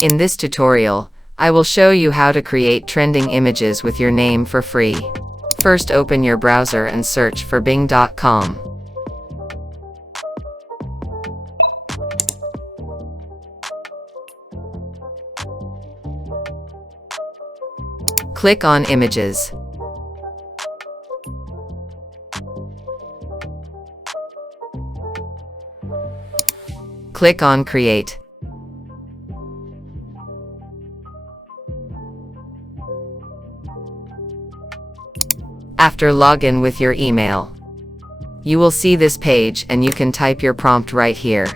In this tutorial, I will show you how to create trending images with your name for free. First, open your browser and search for bing.com. Click on Images. Click on Create. After login with your email, you will see this page and you can type your prompt right here.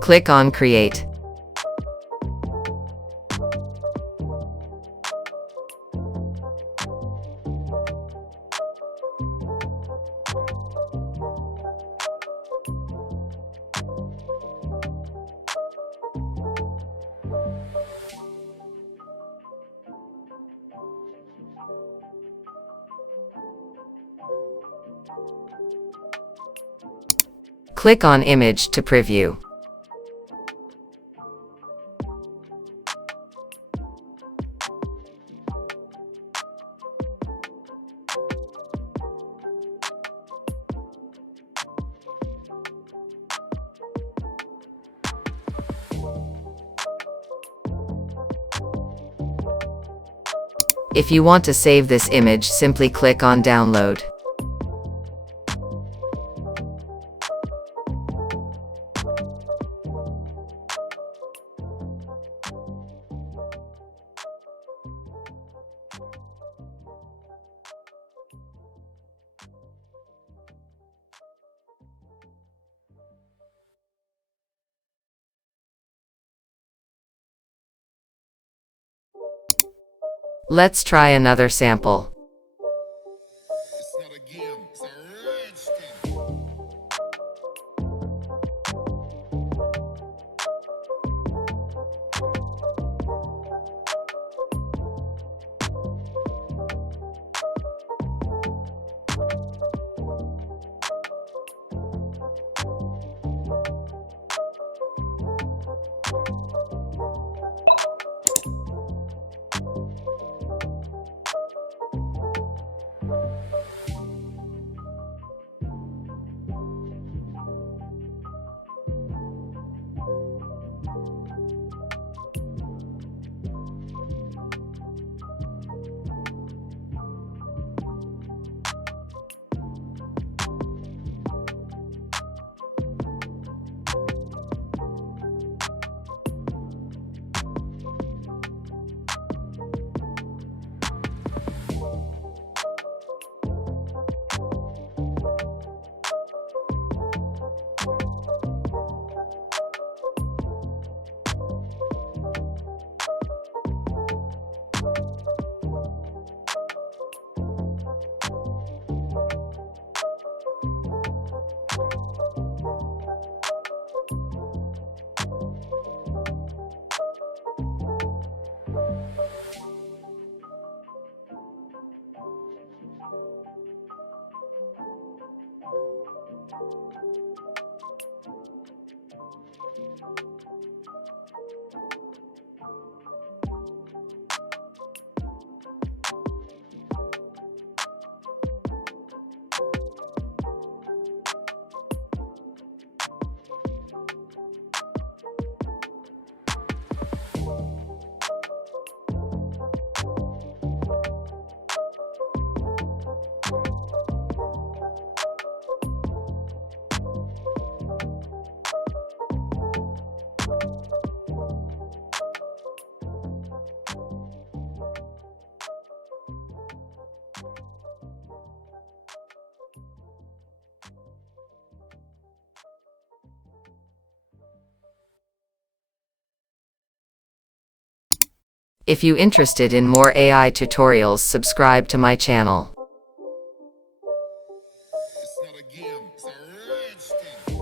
Click on Create. Click on Image to preview. If you want to save this image, simply click on Download. Let's try another sample. It's not a game, it's a rich thing. If you interested in more AI tutorials, subscribe to my channel. It's not a again. It's a rich thing.